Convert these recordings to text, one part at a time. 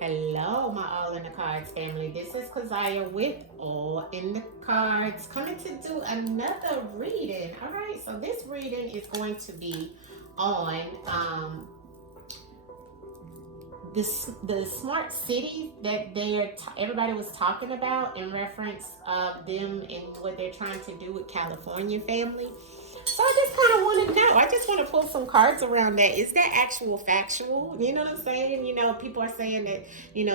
Hello, my All in the Cards family. This is Keziah with All in the Cards, coming to do another reading. All right, so this reading is going to be on the smart cities that everybody was talking about in reference of them and what they're trying to do with California family. So I just kind of want to know. I just want to pull some cards around that. Is that actual factual? You know what I'm saying? People are saying that,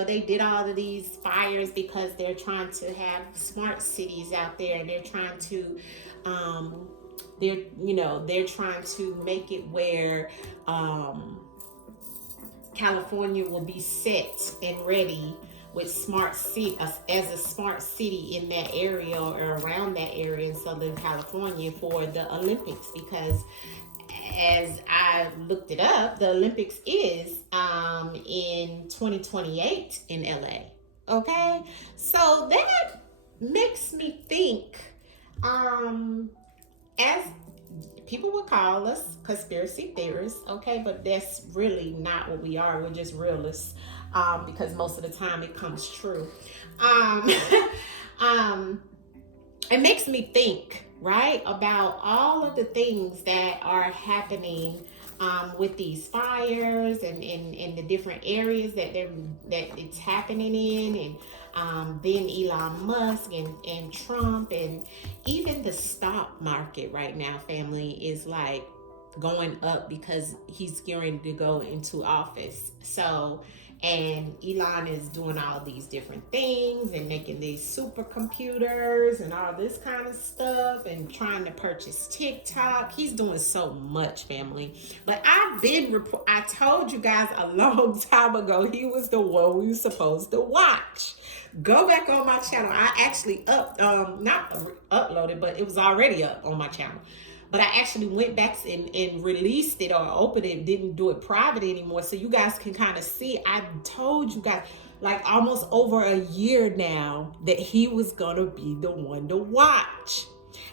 they did all of these fires because they're trying to have smart cities out there, and they're trying to, they're trying to make it where, California will be set and ready with smart city as a smart city in that area or around that area in Southern California for the Olympics, because as I looked it up, the Olympics is in 2028 in LA. Okay, so that makes me think, as people would call us conspiracy theorists, okay, but that's really not what we are. We're just realists, because most of the time it comes true. Um, it makes me think, right, about all of the things that are happening with these fires and in the different areas that it's happening in, and then Elon Musk and Trump, and even the stock market right now, family, is like going up because he's going to go into office. So, and Elon is doing all these different things and making these supercomputers and all this kind of stuff and trying to purchase TikTok. He's doing so much, family. But I told you guys a long time ago, he was the one we were supposed to watch. Go back on my channel. I actually not uploaded, but it was already up on my channel. But I actually went back and released it, or opened it, didn't do it private anymore. So you guys can kind of see, I told you guys like almost over a year now that he was going to be the one to watch.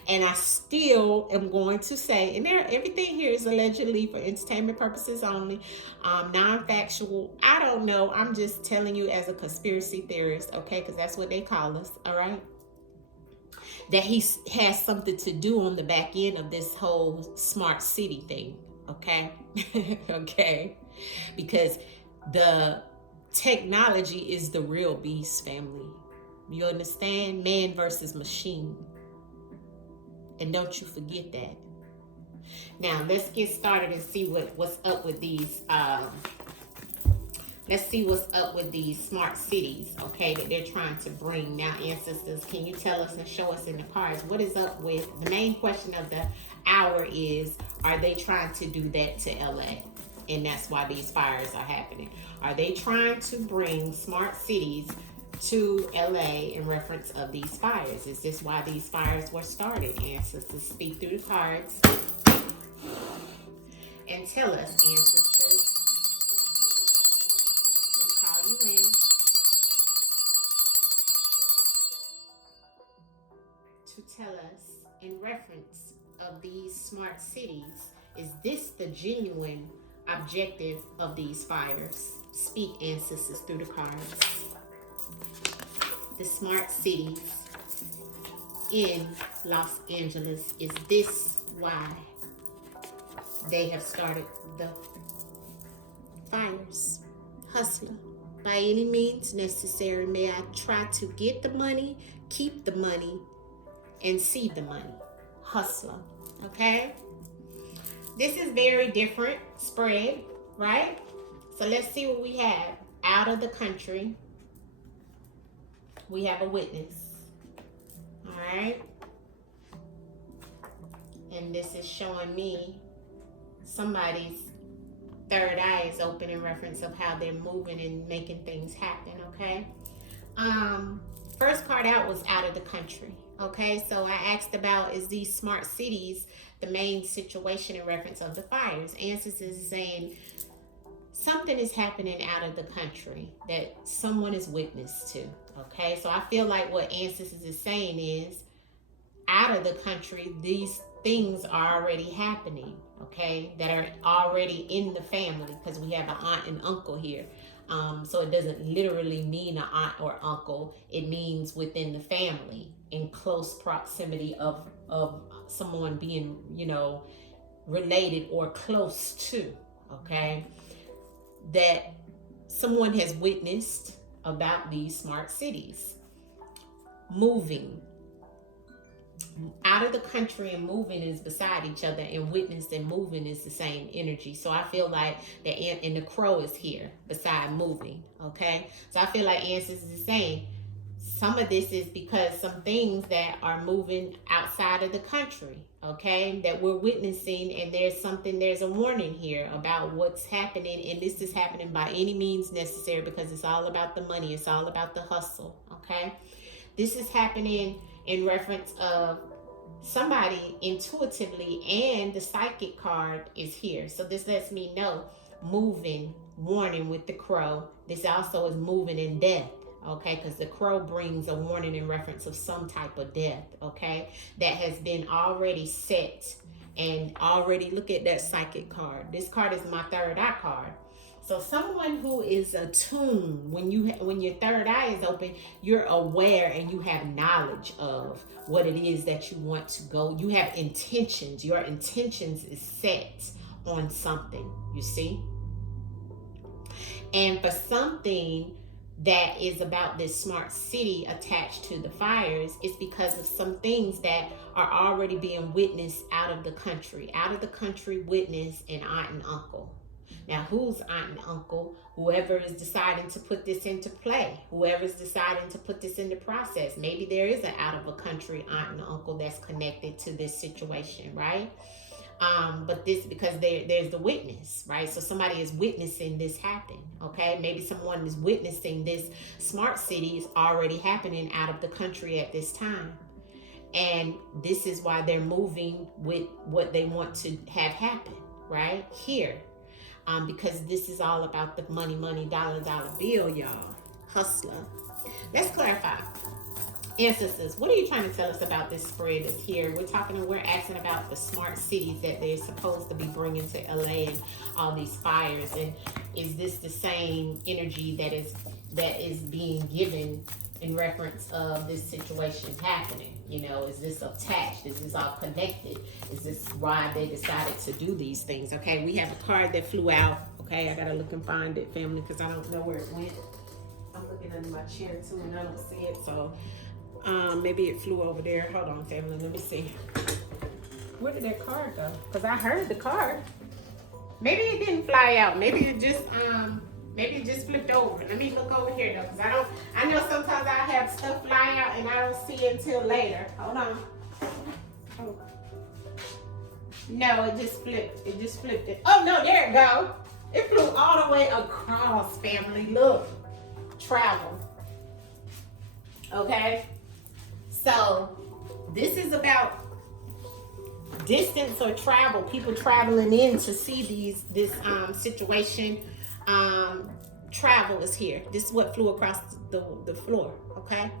And I still am going to say, and everything here is allegedly for entertainment purposes only, non-factual. I don't know. I'm just telling you as a conspiracy theorist, okay? Because that's what they call us, all right? That he has something to do on the back end of this whole smart city thing, okay? Okay? Because the technology is the real beast, family. You understand? Man versus machine. And don't you forget that. Now, let's get started and see what's up with these let's see what's up with these smart cities, okay, that they're trying to bring. Now, ancestors, can you tell us and show us in the cards what is up with the main question of the hour is, are they trying to do that to LA? And that's why these fires are happening. Are they trying to bring smart cities to LA in reference of these fires? Is this why these fires were started? Ancestors, speak through the cards and tell us, ancestors. You in to tell us in reference of these smart cities, is this the genuine objective of these fires? Speak, ancestors, through the cards. The smart cities in Los Angeles, is this why they have started the fires? Hustler. By any means necessary, may I try to get the money, keep the money, and see the money. Hustler, okay? This is very different spread, right? So let's see what we have. Out of the country, we have a witness, all right? And this is showing me somebody's third eye is open in reference of how they're moving and making things happen, okay? First card out was out of the country, okay? So I asked about, is these smart cities the main situation in reference of the fires? Ancestors is saying something is happening out of the country that someone is witness to, okay? So I feel like what Ancestors is saying is, out of the country, these things are already happening, okay, that are already in the family, because we have an aunt and uncle here. So it doesn't literally mean an aunt or uncle. It means within the family, in close proximity of someone being, related or close to. Okay, that someone has witnessed about these smart cities moving out of the country, and moving is beside each other, and witness and moving is the same energy. So I feel like the ant and the crow is here beside moving. Okay, so I feel like ancestors is saying some of this is because some things that are moving outside of the country, okay, that we're witnessing, and there's a warning here about what's happening, and this is happening by any means necessary, because it's all about the money, it's all about the hustle. Okay, this is happening in reference of somebody intuitively, and the psychic card is here. So this lets me know moving, warning with the crow. This also is moving in death. Okay, because the crow brings a warning in reference of some type of death, okay, that has been already set. And already, look at that psychic card. This card is my third eye card. So someone who is attuned, when your third eye is open, you're aware and you have knowledge of what it is that you want to go. You have intentions. Your intentions is set on something, you see? And for something that is about this smart city attached to the fires, it's because of some things that are already being witnessed out of the country. Out of the country, witness an aunt and uncle. Now, who's aunt and uncle? Whoever is deciding to put this into play, whoever's deciding to put this into process. Maybe there is an out of a country aunt and uncle that's connected to this situation, right? But this, because there's the witness, right? So somebody is witnessing this happen, okay? Maybe someone is witnessing this smart city is already happening out of the country at this time. And this is why they're moving with what they want to have happen, right? Here. Because this is all about the money, dollar bill, y'all. Hustler. Let's clarify. Ancestors, what are you trying to tell us about this spread that's here? We're asking about the smart cities that they're supposed to be bringing to LA, and all these fires. And is this the same energy that is being given in reference of this situation happening? Is this attached? Is this all connected? Is this why they decided to do these things? Okay, we have a card that flew out. Okay, I gotta look and find it, family, because I don't know where it went. I'm looking under my chair too, and I don't see it. So maybe it flew over there. Hold on, family. Let me see. Where did that card go? Because I heard the card. Maybe it didn't fly out. Maybe it just flipped over. Let me look over here though, because I know sometimes I have stuff fly out and I don't see it until later. Hold on. Oh. No, it just flipped. It just flipped it. Oh no, there it go. It flew all the way across, family. Look. Travel. Okay. So this is about distance or travel. People traveling in to see this situation. Travel is here. This is what flew across the floor. Okay.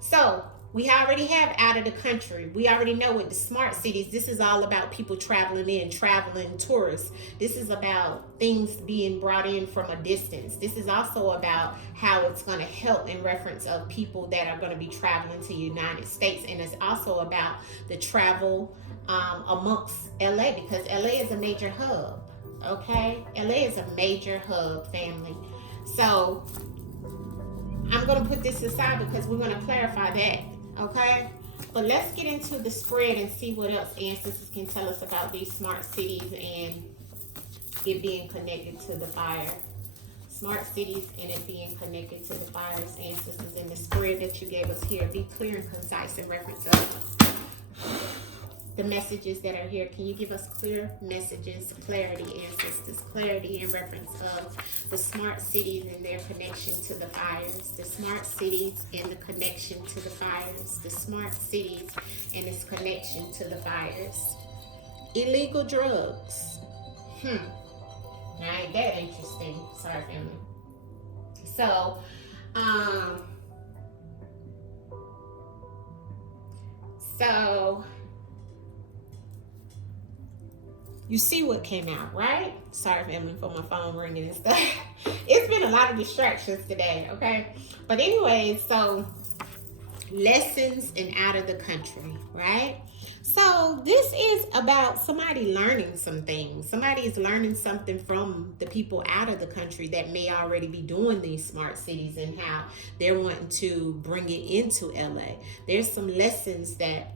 So we already have out of the country. We already know with the smart cities, this is all about people traveling in, traveling tourists. This is about things being brought in from a distance. This is also about how it's going to help in reference of people that are going to be traveling to the United States. And it's also about the travel amongst LA, because LA is a major hub. Okay. LA is a major hub, family. So I'm going to put this aside because we're going to clarify that. Okay, but let's get into the spread and see what else ancestors can tell us about these smart cities and it being connected to the fire. Smart cities and it being connected to the fires, ancestors, in the spread that you gave us here. Be clear and concise in reference of the messages that are here. Can you give us clear messages, clarity, ancestors, clarity in reference of the smart cities and their connection to the fires, the smart cities and the connection to the fires, the smart cities and its connection to the fires. Illegal drugs. Now, ain't that interesting? Sorry, family. So You see what came out, right? Sorry, family, for my phone ringing and stuff. It's been a lot of distractions today, okay? But anyway, so lessons and out of the country, right? So this is about somebody learning some things. Somebody is learning something from the people out of the country that may already be doing these smart cities and how they're wanting to bring it into LA. There's some lessons that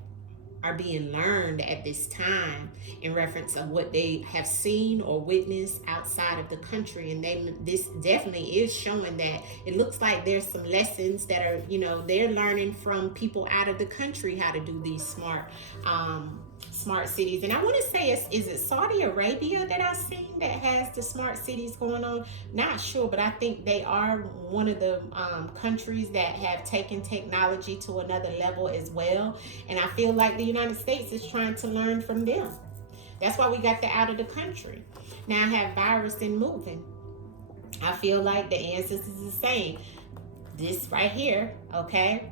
are being learned at this time in reference of what they have seen or witnessed outside of the country, and this definitely is showing that it looks like there's some lessons that are, they're learning from people out of the country how to do these smart cities. And I want to say, is it Saudi Arabia that I've seen that has the smart cities going on? Not sure, but I think they are one of the countries that have taken technology to another level as well. And I feel like the United States is trying to learn from them. That's why we got the out of the country. Now I have virus and moving. I feel like the ancestors is the same. This right here, okay,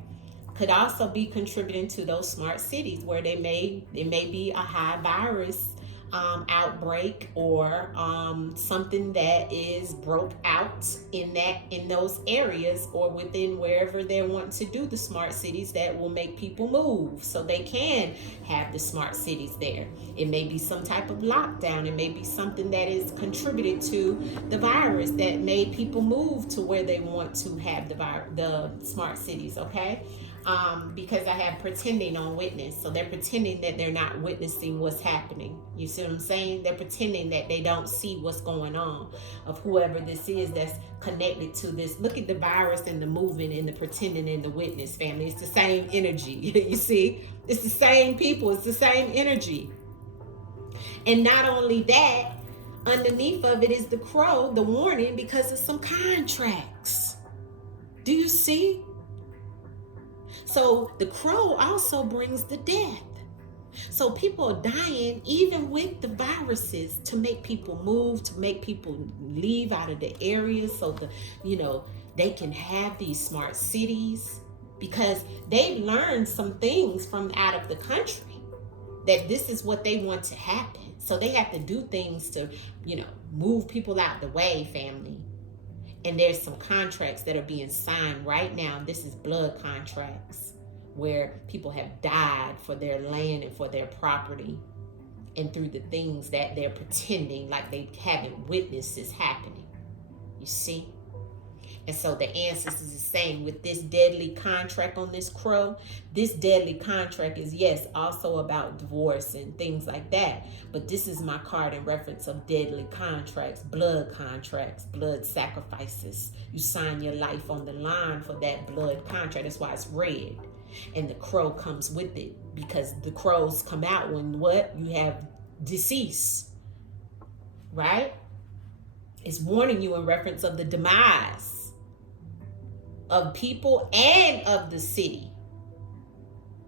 could also be contributing to those smart cities where it may be a high virus outbreak or something that is broke out in those areas or within wherever they want to do the smart cities that will make people move so they can have the smart cities there. It may be some type of lockdown. It may be something that is contributed to the virus that made people move to where they want to have the smart cities, okay? Because I have pretending on witness. So they're pretending that they're not witnessing what's happening. You see what I'm saying? They're pretending that they don't see what's going on of whoever this is that's connected to this. Look at the virus and the moving and the pretending and the witness, family. It's the same energy. You see? It's the same people. It's the same energy. And not only that, underneath of it is the crow, the warning, because of some contracts. Do you see? So the crow also brings the death. So people are dying even with the viruses to make people move, to make people leave out of the areas so they can have these smart cities because they've learned some things from out of the country that this is what they want to happen. So they have to do things to, move people out the way, family. And there's some contracts that are being signed right now. This is blood contracts where people have died for their land and for their property and through the things that they're pretending like they haven't witnessed is happening. You see? And so the ancestors is saying with this deadly contract on this crow, this deadly contract is, yes, also about divorce and things like that. But this is my card in reference of deadly contracts, blood sacrifices. You sign your life on the line for that blood contract. That's why it's red. And the crow comes with it because the crows come out when what? You have decease, right? It's warning you in reference of the demise of people and of the city.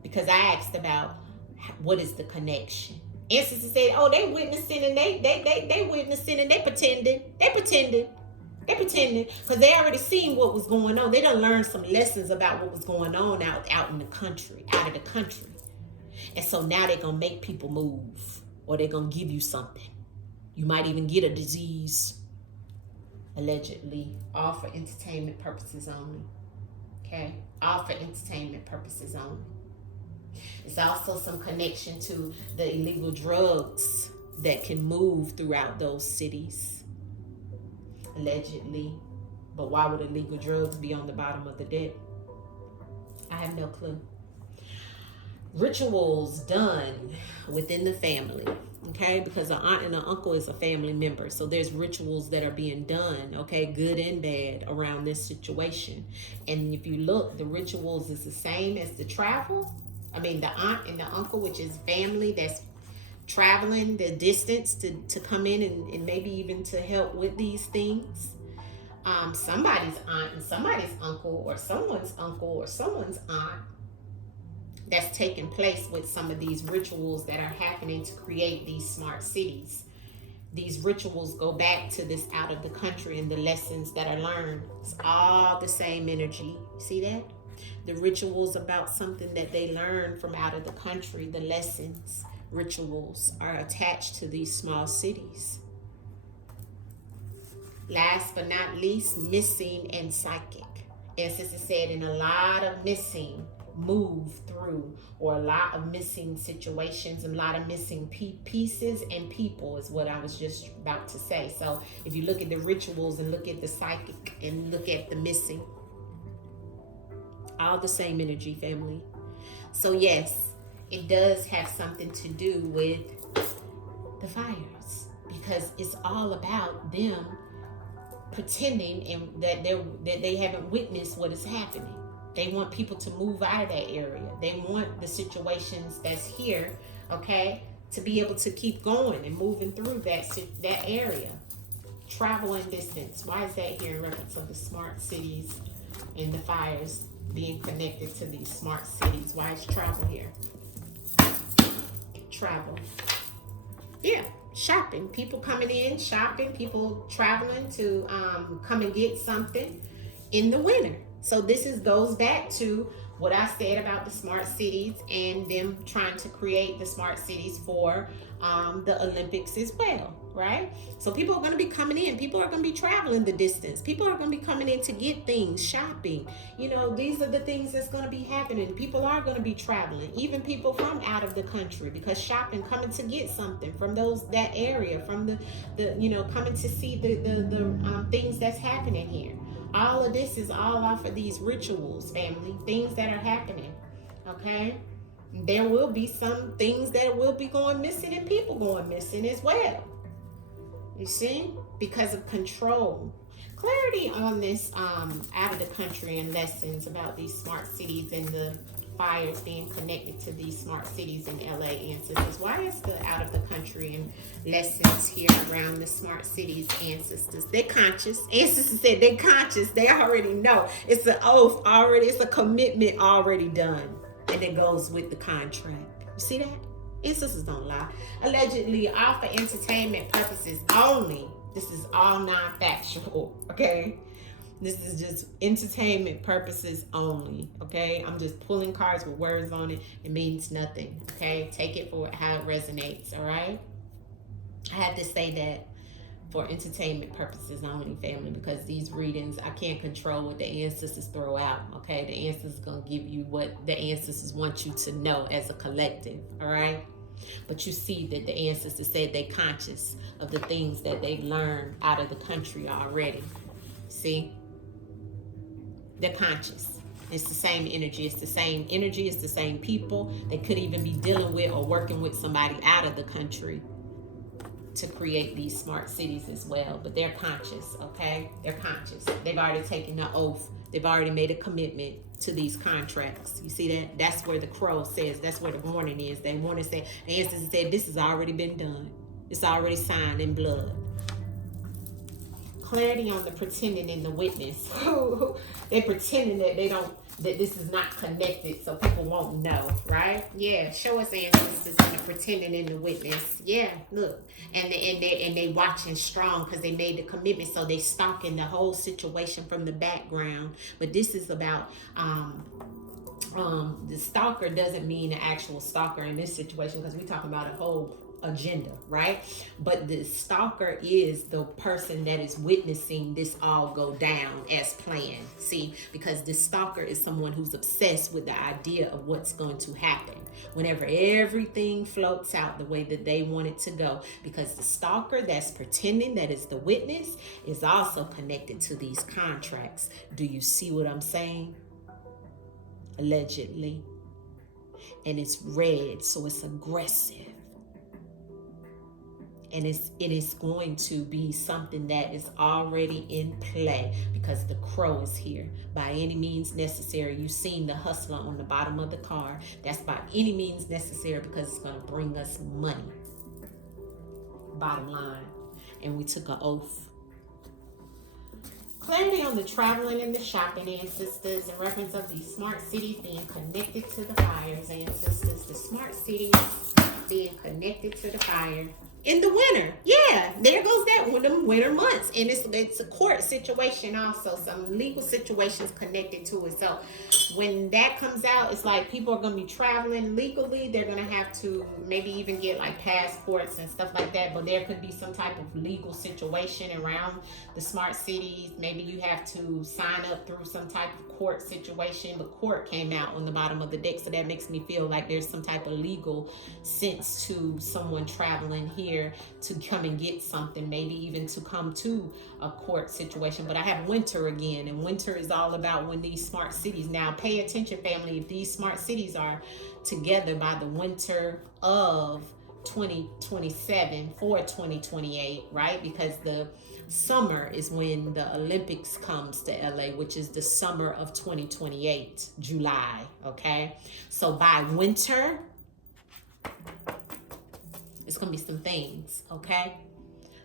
Because I asked about what is the connection. Ancestors said, oh, they witnessing and they witnessing and they pretending. Because they already seen what was going on. They done learned some lessons about what was going on out in the country, out of the country. And so now they're going to make people move or they're going to give you something. You might even get a disease. Allegedly, all for entertainment purposes only. Okay? All for entertainment purposes only. It's also some connection to the illegal drugs that can move throughout those cities. Allegedly. But why would illegal drugs be on the bottom of the deck? I have no clue. Rituals done within the family. Okay, because an aunt and an uncle is a family member. So there's rituals that are being done, okay, good and bad around this situation. And if you look, the rituals is the same as the travel. I mean, the aunt and the uncle, which is family that's traveling the distance to come in and maybe even to help with these things. Somebody's aunt and somebody's uncle or someone's uncle or someone's aunt that's taking place with some of these rituals that are happening to create these smart cities. These rituals go back to this out of the country and the lessons that are learned. It's all the same energy. See that? The rituals about something that they learned from out of the country, the lessons. rituals are attached to these small cities. Last but not least, missing and psychic. As Sister said, in a lot of missing move through, or a lot of missing situations, and a lot of missing pieces and people is what I was just about to say. So if you look at the rituals and look at the psychic and look at the missing, all the same energy, family. So yes, it does have something to do with the fires, because it's all about them pretending and that they haven't witnessed what is happening. They want people to move out of that area. They want the situations that's here, okay, to be able to keep going and moving through that area. Travel and distance. Why is that here in reference of the smart cities and the fires being connected to these smart cities? Why is travel here? Travel. Yeah, shopping. People coming in, shopping. People traveling to come and get something in the winter. So this goes back to what I said about the smart cities and them trying to create the smart cities for the Olympics as well, right? So people are going to be coming in. People are going to be traveling the distance. People are going to be coming in to get things, shopping. You know, these are the things that's going to be happening. People are going to be traveling, even people from out of the country, because shopping, coming to get something from that area, from the you know, coming to see the things that's happening here. All of this is all off of these rituals, family, things that are happening, okay? There will be some things that will be going missing and people going missing as well. You see? Because of control. Clarity on this out of the country and lessons about these smart cities and the fires being connected to these smart cities in LA, ancestors. Why is the out of the country and lessons here around the smart cities, ancestors? They're conscious. Ancestors said they're conscious. They already know. It's an oath already. It's a commitment already done. And it goes with the contract. You see that? Ancestors don't lie. Allegedly, all for entertainment purposes only. This is all non-factual, okay? This is just entertainment purposes only, okay? I'm just pulling cards with words on it. It means nothing, okay? Take it for how it resonates, all right? I had to say that for entertainment purposes only, family, because these readings, I can't control what the ancestors throw out, okay? The ancestors going to give you what the ancestors want you to know as a collective, all right? But you see that the ancestors said they're conscious of the things that they've learned out of the country already. See? They're conscious. It's the same energy. It's the same energy. It's the same people. They could even be dealing with or working with somebody out of the country to create these smart cities as well. But they're conscious, okay? They're conscious. They've already taken the oath. They've already made a commitment to these contracts. You see that? That's where the crow says, that's where the warning is. They warning said, the ancestors said, this has already been done. It's already signed in blood. Clarity on the pretending and the witness. They're pretending that that this is not connected, so people won't know, right? Yeah, show us ancestors and the pretending and the witness. Yeah, look, and they watching strong because they made the commitment, so they stalking the whole situation from the background. But this is about the stalker doesn't mean an actual stalker in this situation, because we're talking about a whole agenda, right? But the stalker is the person that is witnessing this all go down as planned. See, because the stalker is someone who's obsessed with the idea of what's going to happen whenever everything floats out the way that they want it to go, because the stalker that's pretending that is the witness is also connected to these contracts. Do you see what I'm saying? Allegedly. And it's red, so it's aggressive. And it is going to be something that is already in play, because the crow is here. By any means necessary. You've seen the hustler on the bottom of the card. That's by any means necessary, because it's going to bring us money. Bottom line. And we took an oath. Clarity on the traveling and the shopping, ancestors, in reference of these smart cities being connected to the fires, ancestors. The smart cities being connected to the fire. In the winter, yeah, there goes that one, them winter months, and it's a court situation also, some legal situations connected to it. So when that comes out, it's like people are going to be traveling legally. They're going to have to maybe even get like passports and stuff like that, but there could be some type of legal situation around the smart cities. Maybe you have to sign up through some type of court situation, but court came out on the bottom of the deck, so that makes me feel like there's some type of legal sense to someone traveling here to come and get something, maybe even to come to a court situation. But I have winter again, and winter is all about when these smart cities, now pay attention family, if these smart cities are together by the winter of 2027 for 2028, right? Because the summer is when the Olympics comes to LA, which is the summer of 2028, July, okay? So by winter, it's gonna be some things, okay?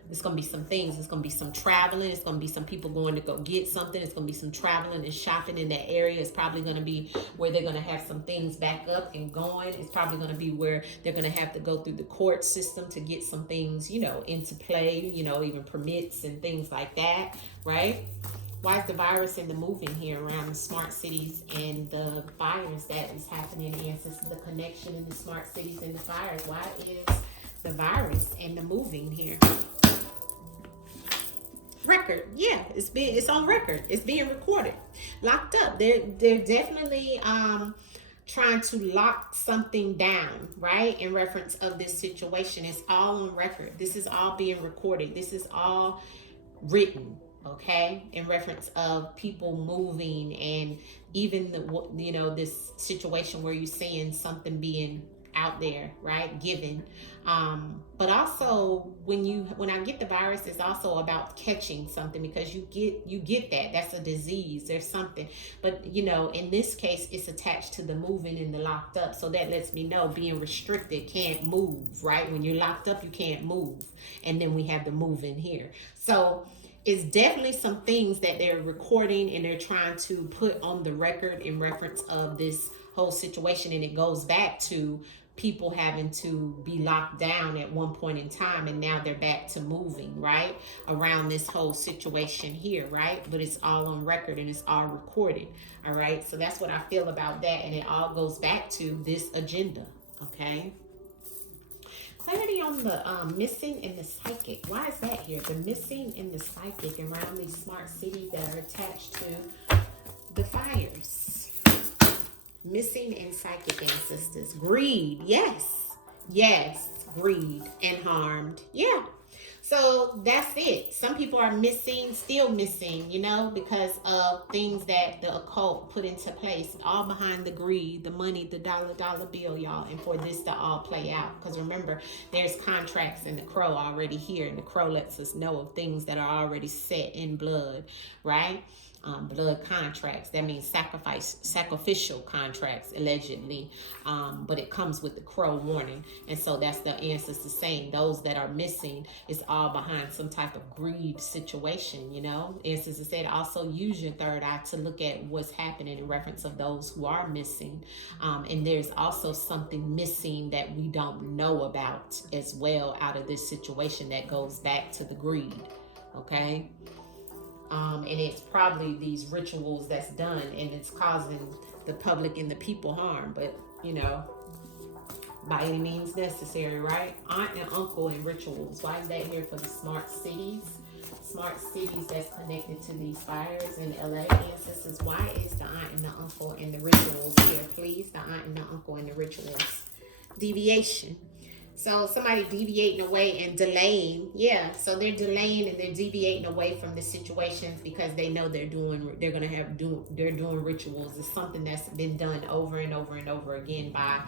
It's gonna be some things. It's gonna be some traveling. It's gonna be some people going to go get something. It's gonna be some traveling and shopping in that area. It's probably gonna be where they're gonna have some things back up and going. It's probably gonna be where they're gonna have to go through the court system to get some things, you know, into play, you know, even permits and things like that, right? Why is the virus and the moving here around the smart cities and the fires that is happening? And since the connection in the smart cities and the fires, why is the virus and the moving here? Record, yeah, it's on record. It's being recorded, locked up. They're definitely trying to lock something down, right? In reference of this situation, it's all on record. This is all being recorded. This is all written, okay? In reference of people moving, and even the, you know, this situation where you're seeing something being out there, right, given. But also when I get the virus, it's also about catching something, because you get that's a disease, there's something. But you know, in this case, it's attached to the moving and the locked up, so that lets me know being restricted, can't move, right? When you're locked up, you can't move, and then we have the moving here. So it's definitely some things that they're recording and they're trying to put on the record in reference of this whole situation. And it goes back to people having to be locked down at one point in time, and now they're back to moving, right, around this whole situation here, right? But it's all on record and it's all recorded, all right? So that's what I feel about that, and it all goes back to this agenda, okay? Clarity on the missing and the psychic. Why is that here? The missing and the psychic around these smart cities that are attached to the fires. Missing and psychic ancestors. Greed. Yes. Greed and harmed. Yeah. So that's it. Some people are missing, still missing, you know, because of things that the occult put into place, all behind the greed, the money, the dollar bill, y'all, and for this to all play out. Because remember, there's contracts in the crow already here, and the crow lets us know of things that are already set in blood, right? Blood contracts, that means sacrificial contracts, allegedly, but it comes with the crow warning. And so that's the ancestors saying those that are missing is all behind some type of greed situation, you know. Ancestors said also use your third eye to look at what's happening in reference of those who are missing, and there's also something missing that we don't know about as well out of this situation that goes back to the greed, okay? And it's probably these rituals that's done, and it's causing the public and the people harm. But, you know, by any means necessary, right? Aunt and uncle and rituals. Why is that here for the smart cities? Smart cities that's connected to these fires in LA, ancestors. Why is the aunt and the uncle and the rituals here, please? The aunt and the uncle and the rituals. Deviation. So somebody deviating away and delaying. Yeah, so they're delaying and they're deviating away from the situations because they know they're doing rituals. It's something that's been done over and over and over again by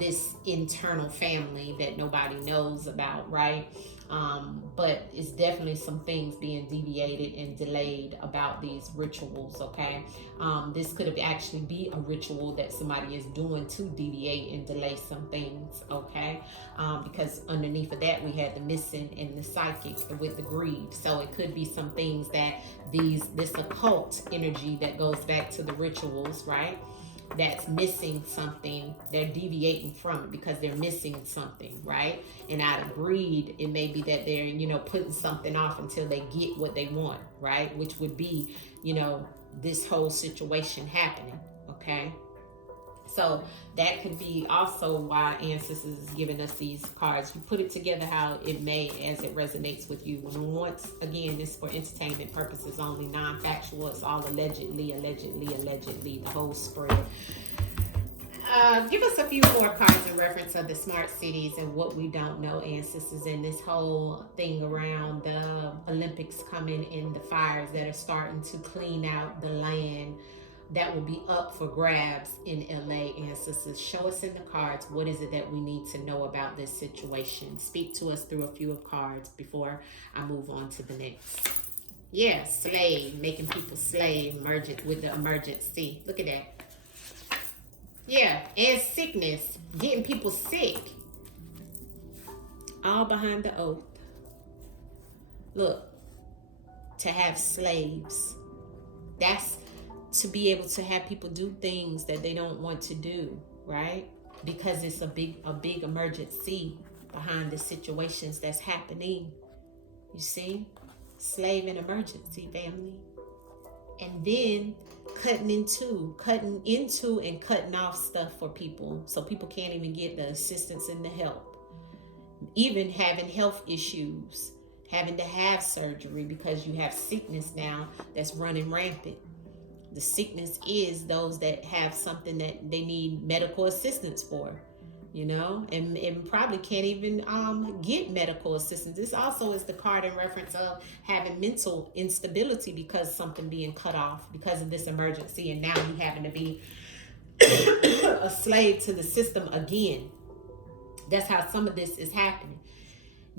this internal family that nobody knows about, right? But it's definitely some things being deviated and delayed about these rituals, okay? This could actually be a ritual that somebody is doing to deviate and delay some things, okay? Because underneath of that, we had the missing and the psychic with the greed. So it could be some things that this occult energy that goes back to the rituals, right? that's missing something, they're deviating from it because they're missing something, right? And out of greed, it may be that they're, putting something off until they get what they want, right? Which would be, this whole situation happening, okay? So that could be also why Ancestors is giving us these cards. You put it together how it may, as it resonates with you. And once again, this is for entertainment purposes only, non-factual. It's all allegedly, the whole spread. Give us a few more cards in reference of the smart cities and what we don't know, Ancestors, in this whole thing around the Olympics coming and the fires that are starting to clean out the land that will be up for grabs in LA. Ancestors, show us in the cards, what is it that we need to know about this situation? Speak to us through a few of cards before I move on to the next. Yeah, slave, making people slave, emergent with the emergency. Look at that. Yeah, and sickness, getting people sick. All behind the oath. Look, to have slaves. That's to be able to have people do things that they don't want to do, right? Because it's a big emergency behind the situations that's happening. You see? Slave and emergency, family. And then cutting into and cutting off stuff for people, so people can't even get the assistance and the help. Even having health issues, having to have surgery because you have sickness now that's running rampant. The sickness is those that have something that they need medical assistance for, and probably can't even get medical assistance. This also is the card in reference of having mental instability because something being cut off because of this emergency, and now you having to be a slave to the system again. That's how some of this is happening.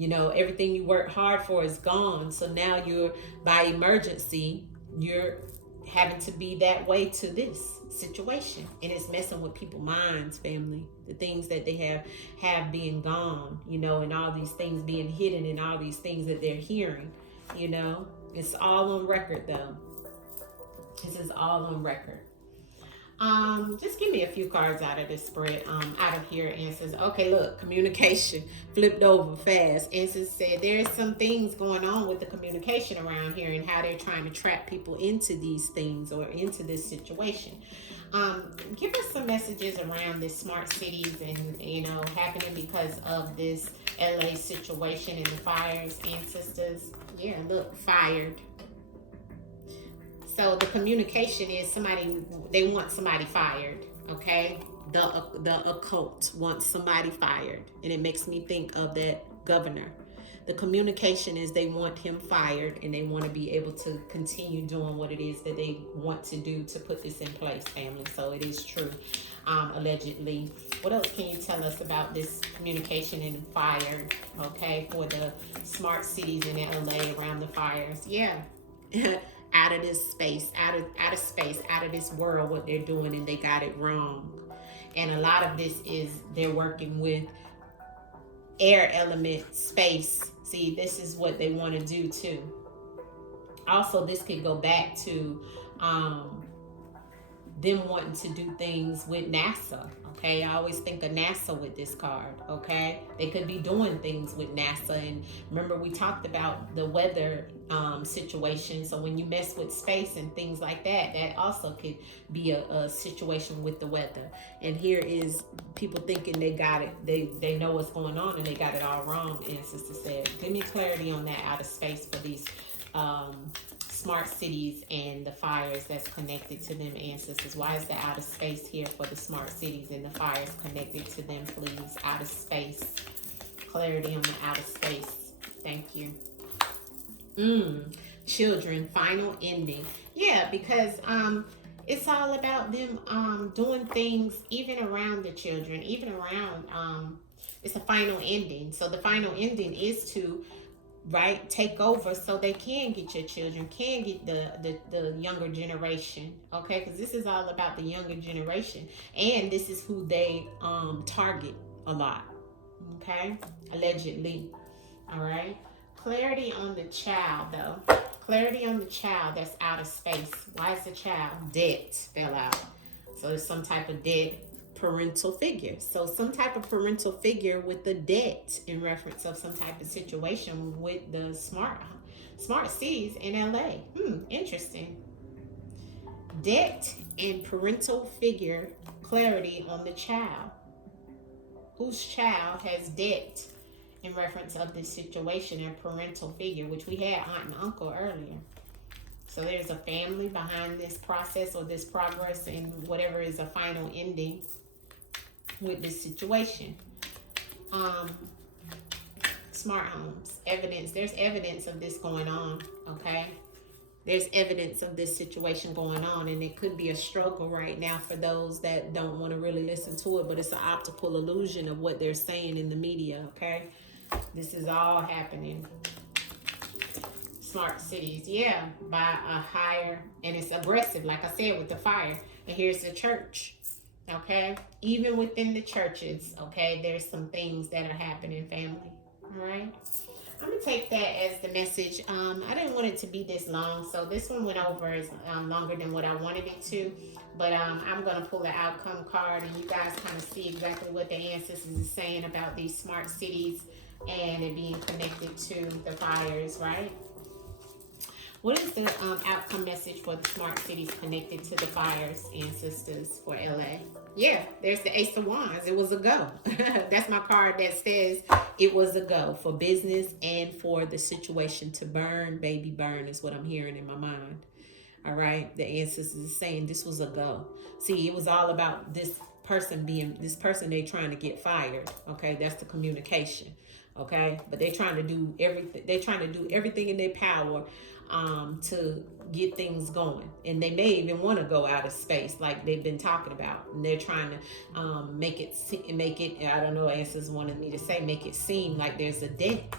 Everything you worked hard for is gone, so now you're, by emergency, you're having to be that way to this situation, and it's messing with people's minds, family. The things that they have being gone, and all these things being hidden, and all these things that they're hearing, it's all on record though. This is all on record. Just give me a few cards out of this spread, out of here, Answers. Okay, look, communication flipped over fast. Answers said there's some things going on with the communication around here and how they're trying to trap people into these things or into this situation. Give us some messages around this smart cities and, happening because of this LA situation and the fires, Ancestors. Yeah, look, fired. So the communication is they want somebody fired, okay? The occult wants somebody fired. And it makes me think of that governor. The communication is they want him fired and they want to be able to continue doing what it is that they want to do to put this in place, family. So it is true, allegedly. What else can you tell us about this communication and fire, okay, for the smart cities in LA around the fires? Yeah. Out of this space, out of space, out of this world, what they're doing, and they got it wrong. And a lot of this is they're working with air element, space. See, this is what they want to do too. Also, this could go back to them wanting to do things with NASA. Okay, I always think of NASA with this card. Okay, they could be doing things with NASA, and remember we talked about the weather situation. So when you mess with space and things like that, that also could be a situation with the weather. And here is people thinking they got it, they know what's going on, and they got it all wrong. Ancestor said, give me clarity on that out of space for these smart cities and the fires that's connected to them, Ancestors. Why is the outer space here for the smart cities and the fires connected to them, please? Outer space. Clarity on the outer space. Thank you. Children, final ending. Yeah, because it's all about them doing things even around the children, even around it's a final ending. So the final ending is to take over so they can get your children, can get the younger generation, okay? Because this is all about the younger generation, and this is who they target a lot, okay? Allegedly. All right, clarity on the child though. Clarity on the child that's out of space. Why is the child? Debt fell out. So there's some type of dead parental figure. So some type of parental figure with the debt in reference of some type of situation with the smart cities in LA. Interesting. Debt and parental figure clarity on the child. Whose child has debt in reference of this situation and parental figure, which we had aunt and uncle earlier. So there's a family behind this process or this progress and whatever is a final ending with this situation. Smart homes, evidence. There's evidence of this going on, okay? There's evidence of this situation going on, and it could be a struggle right now for those that don't want to really listen to it, but it's an optical illusion of what they're saying in the media, okay? This is all happening. Smart cities, yeah, by a higher, and it's aggressive, like I said, with the fire. And here's the church, okay? Even within the churches, okay, there's some things that are happening, family, all right? I'm going to take that as the message. I didn't want it to be this long, so this one went over longer than what I wanted it to. But I'm going to pull the outcome card, and you guys kind of see exactly what the ancestors is saying about these smart cities and it being connected to the fires, right? What is the outcome message for the smart cities connected to the fires, ancestors, for LA? Yeah, there's the Ace of Wands. It was a go. That's my card that says it was a go for business and for the situation to burn, baby, burn is what I'm hearing in my mind. All right, the ancestors is saying this was a go. See, it was all about this person they trying to get fired. Okay, that's the communication. Okay, but they're trying to do everything. They're trying to do everything in their power to get things going, and they may even want to go out of space like they've been talking about, and they're trying to make it I don't know, ancestors wanted me to say, make it seem like there's a debt,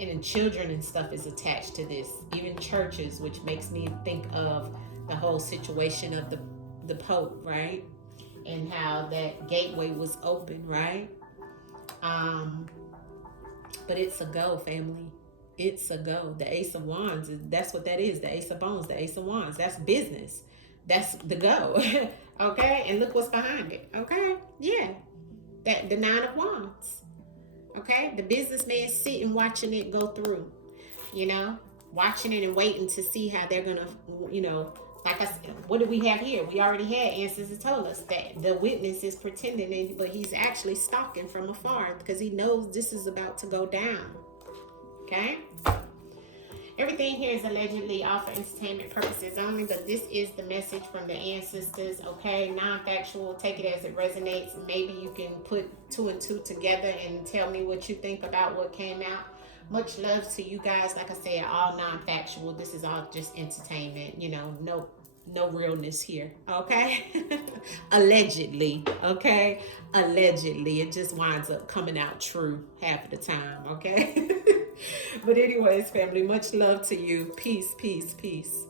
and children and stuff is attached to this, even churches, which makes me think of the whole situation of the Pope, right, and how that gateway was open, right? But it's a go, family. It's a go. The Ace of Wands, that's what that is. The Ace of Bones, the Ace of Wands. That's business. That's the go. Okay? And look what's behind it. Okay? Yeah. The Nine of Wands. Okay? The businessman sitting watching it go through. You know? Watching it and waiting to see how they're going to, you know, like I said, what do we have here? We already had ancestors told us that the witness is pretending, but he's actually stalking from afar because he knows this is about to go down. Okay? Everything here is allegedly all for entertainment purposes only, but this is the message from the ancestors, okay? Non-factual, take it as it resonates. Maybe you can put 2 and 2 together and tell me what you think about what came out. Much love to you guys. Like I said, all non-factual. This is all just entertainment, you know, no realness here, okay? Allegedly, okay? Allegedly. It just winds up coming out true half of the time, okay? But anyways, family, much love to you. Peace, peace, peace.